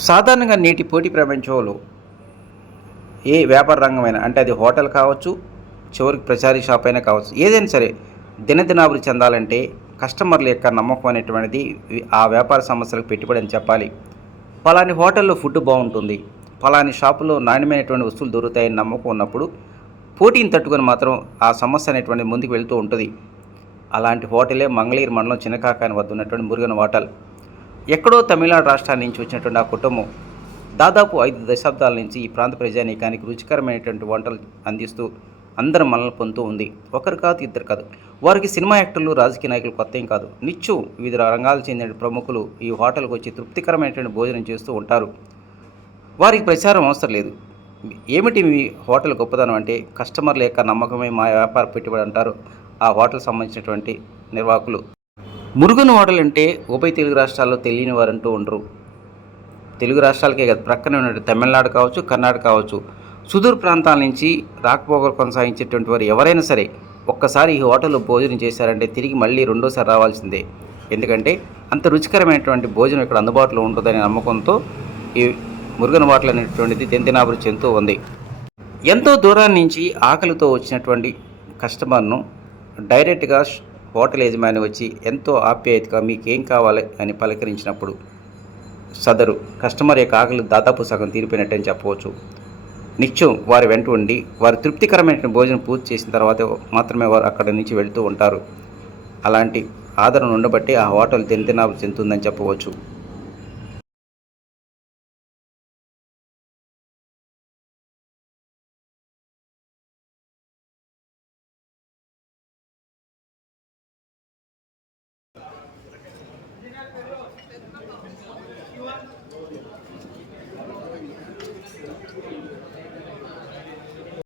సాధారణంగా నేటి పోటీ ప్రపంచంలో ఏ వ్యాపార రంగమైనా అంటే అది హోటల్ కావచ్చు చివరికి ప్రచారీ షాప్ అయినా కావచ్చు ఏదైనా సరే దినదినాభివృద్ధి చెందాలంటే కస్టమర్ల యొక్క నమ్మకం అనేటువంటిది ఆ వ్యాపార సమస్యలకు పెట్టుబడి అని చెప్పాలి. పలాని హోటల్లో ఫుడ్ బాగుంటుంది పలాని షాపులో నాణ్యమైనటువంటి వస్తువులు దొరుకుతాయని నమ్మకం ఉన్నప్పుడు పోటీని తట్టుకొని మాత్రం ఆ సమస్య అనేటువంటి ముందుకు వెళ్తూ ఉంటుంది. అలాంటి హోటలే మంగళగిరి మండలం చిన్నకాకాని వద్ద ఉన్నటువంటి మురుగన్ హోటల్. ఎక్కడో తమిళనాడు రాష్ట్రాన్ని నుంచి వచ్చినటువంటి ఆ కుటుంబం దాదాపు ఐదు దశాబ్దాల నుంచి ఈ ప్రాంత ప్రజానీకానికి రుచికరమైనటువంటి వంటలు అందిస్తూ అందరం మనల్ని పొందుతూ ఉంది. ఒకరు కాదు ఇద్దరు కాదు. వారికి సినిమా యాక్టర్లు రాజకీయ నాయకులు కొత్త ఏం కాదు. నిత్యం వివిధ రంగాలకు చెందిన ప్రముఖులు ఈ హోటల్కి వచ్చి తృప్తికరమైనటువంటి భోజనం చేస్తూ ఉంటారు. వారికి ప్రచారం అవసరం లేదు. ఏమిటి మీ హోటల్ గొప్పదనం అంటే? కస్టమర్ల యొక్క నమ్మకమే మా వ్యాపార పెట్టుబడి అంటారు ఆ హోటల్ సంబంధించినటువంటి నిర్వాహకులు. మురుగన్ హోటల్ అంటే ఉభయ తెలుగు రాష్ట్రాల్లో తెలియని వారంటూ ఉండరు. తెలుగు రాష్ట్రాలకే కాదు ప్రక్కన ఉన్నటువంటి తమిళనాడు కావచ్చు కర్ణాటక కావచ్చు. సుదూర ప్రాంతాల నుంచి రాకపోకలు కొనసాగించేటువంటి వారు ఎవరైనా సరే ఒక్కసారి ఈ హోటల్లో భోజనం చేశారంటే తిరిగి మళ్ళీ రెండోసారి రావాల్సిందే. ఎందుకంటే అంత రుచికరమైనటువంటి భోజనం ఇక్కడ అందుబాటులో ఉంటుందనే నమ్మకంతో ఈ మురుగన్ వాటలు అనేటువంటిది తెంతినాభులు చెందుతూ ఉంది. ఎంతో దూరం నుంచి ఆకలితో వచ్చినటువంటి కస్టమర్ను డైరెక్ట్గా హోటల్ యజమాని వచ్చి ఎంతో ఆప్యాయతగా మీకు ఏం కావాలి? అని పలకరించినప్పుడు సదరు కస్టమర్ యొక్క ఆకలి దాదాపు సగం తీరిపోయినట్టని చెప్పవచ్చు. నిత్యం వారి వెంట ఉండి వారి తృప్తికరమైన భోజనం పూర్తి చేసిన తర్వాత మాత్రమే వారు అక్కడి నుంచి వెళుతూ ఉంటారు. అలాంటి ఆదరణ ఉండబట్టి ఆ హోటల్ దినదినాభివృద్ధి చెందుతుందని చెప్పవచ్చు.